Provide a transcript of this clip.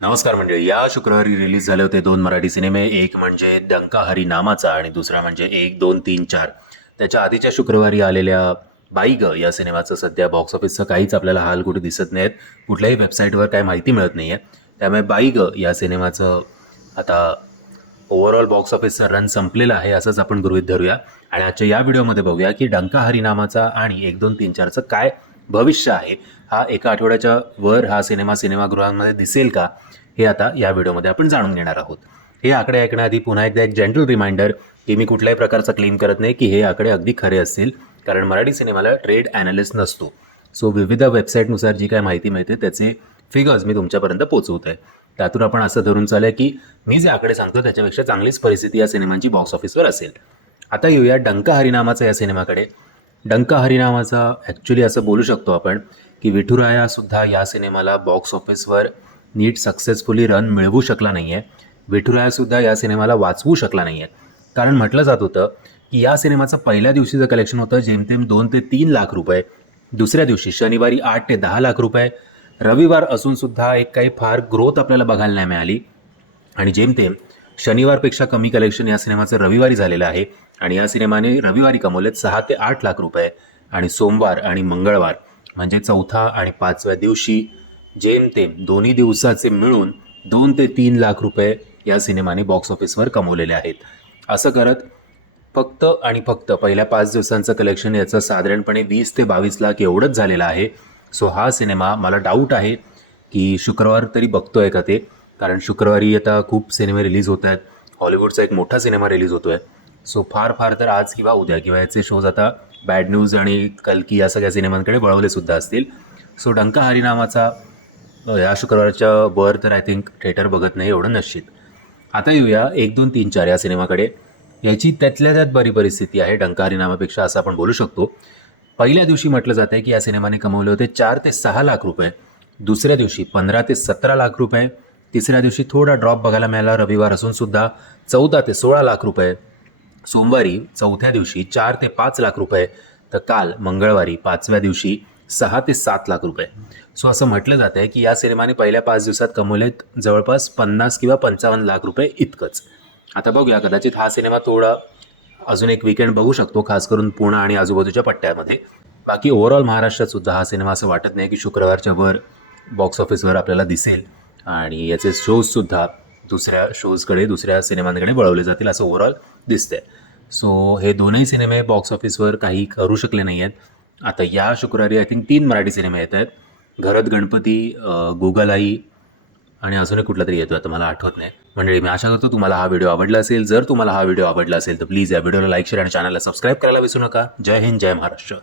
नमस्कार मंडळी या शुक्रवारी रिलीज झाले होते दोन मराठी सिनेमे एक म्हणजे डंका हरी नामाचा आणि दुसरा म्हणजे एक दोन तीन चार. त्याच्या आधीच्या शुक्रवारी आलेल्या बाई या सिनेमाचं सध्या बॉक्स ऑफिसचं काहीच आपल्याला हाल कुठे दिसत नाहीत. कुठल्याही वेबसाईटवर काही माहिती मिळत नाही आहे त्यामुळे बाई या सिनेमाचं आता ओव्हरऑल बॉक्स ऑफिसचा रन संपलेला आहे असंच आपण गृहीत धरूया. आणि आजच्या या व्हिडिओमध्ये बघूया की डंका हरी नामाचा आणि एक दोन तीन चारचं काय भविष्य आहे. हा एका आठवड्याच्या वर हा सिनेमा सिनेमागृहांमध्ये दिसेल का? हे आता या व्हिडिओमध्ये आपण जाणून घेणार आहोत. हे आकडे ऐकण्याआधी पुन्हा एकदा एक जनरल रिमाइंडर की मी कुठल्याही प्रकारचा क्लेम करत नाही की हे आकडे अगदी खरे असतील कारण मराठी सिनेमाला ट्रेड ॲनालिस्ट नसतो. सो विविध वेबसाईटनुसार जी काय माहिती मिळते त्याचे फिगर्स मी तुमच्यापर्यंत पोचवत आहे. त्यातून आपण असं धरून चालूया की मी जे आकडे सांगतो त्याच्यापेक्षा चांगलीच परिस्थिती या सिनेमांची बॉक्स ऑफिसवर असेल. आता येऊया डंका हरिनामाचा या सिनेमाकडे. डंका हरिनामाचा ॲक्च्युली असं बोलू शकतो आपण की विठुरायासुद्धा या सिनेमाला बॉक्स ऑफिसवर नीट सक्सेसफुली रन मिळवू शकला नाही आहे विठुरायासुद्धा या सिनेमाला वाचवू शकला नाही आहे कारण म्हटलं जात होतं की या सिनेमाचं पहिल्या दिवशीचं कलेक्शन होतं जेमतेम दोन ते तीन लाख रुपये. दुसऱ्या दिवशी शनिवारी आठ ते दहा लाख रुपये. रविवार असूनसुद्धा एक काही फार ग्रोथ आपल्याला बघायला नाही मिळाली. आणि जेमतेम शनिवारपेक्षा कमी कलेक्शन या सिनेमाचं रविवारी झालेलं आहे. आणि या सिनेमाने रविवारी कमवलेत सहा ते आठ लाख रुपये आणि सोमवार आणि मंगळवार म्हणजे चौथा आणि पाचव्या दिवशी जेमतेम दोन्ही दिवसाचे मिळून दोन ते तीन लाख रुपये या सिनेमाने बॉक्स ऑफिसवर कमवलेले आहेत. असं करत फक्त आणि फक्त पहिल्या पाच दिवसांचं कलेक्शन याचं साधारणपणे वीस ते बावीस लाख एवढंच झालेलं आहे. सो हा सिनेमा मला डाऊट आहे की शुक्रवार तरी बघतोय का ते? कारण शुक्रवारी आता खूप सिनेमे रिलीज होत आहेत. हॉलिवूडचा एक मोठा सिनेमा रिलीज होतो आहे सो फार फार तर आज किंवा उद्या किंवा याचे शोज आता बॅड न्यूज आणि कलकी या सगळ्या सिनेमांकडे वळवले सुद्धा असतील. सो डंका हरिनामाचा या शुक्रवारच्या वर तर आय थिंक थिएटर बघत नाही एवढं निश्चित. आता येऊया एक दोन तीन चार या सिनेमाकडे. याची त्यातल्या त्यात बरी परिस्थिती आहे डंका हरिनामापेक्षा असं आपण बोलू शकतो. पहिल्या दिवशी म्हटलं जातं आहे की या सिनेमाने कमवले होते चार ते सहा लाख रुपये. दुसऱ्या दिवशी पंधरा ते सतरा लाख रुपये. तिसऱ्या दिवशी थोडा ड्रॉप बघायला मिळाला रविवार असून सुद्धा चौदा ते सोळा लाख रुपये. सोमवारी चौथ्या दिवशी चार ते पाच लाख रुपये तर काल मंगळवारी पाचव्या दिवशी सहा ते सात लाख रुपये. सो असं म्हटलं जातं आहे की या सिनेमाने पहिल्या पाच दिवसात कमवलेत जवळपास पन्नास किंवा पंचावन्न लाख रुपये इतकंच. आता बघूया कदाचित हा सिनेमा थोडा अजून एक विकेंड बघू शकतो खास करून पुणे आणि आजूबाजूच्या पट्ट्यामध्ये. बाकी ओव्हरऑल महाराष्ट्रात सुद्धा हा सिनेमा असं वाटत नाही की शुक्रवारच्या वर बॉक्स ऑफिसवर आपल्याला दिसेल आणि याचे शोजसुद्धा दुसऱ्या शोजकडे दुसऱ्या सिनेमांकडे वळवले जातील असं ओव्हरऑल दिसतंय. सो हे दोनही सिनेमे बॉक्स ऑफिसवर काही करू शकले नाही आहेत आता या शुक्रवारी आय थिंक तीन मराठी सिनेमे येत आहेत. घरत गणपती गुगल आई आणि अजून एक कुठला तरी येतो आता मला आठवत नाही. मंडळी मी आशा करतो तुम्हाला हा व्हिडिओ आवडला असेल. जर तुम्हाला हा व्हिडिओ आवडला असेल तर प्लीज या व्हिडिओला लाईक शेअर आणि चॅनलला सबस्क्राईब करायला विसरू नका. जय हिंद जय महाराष्ट्र.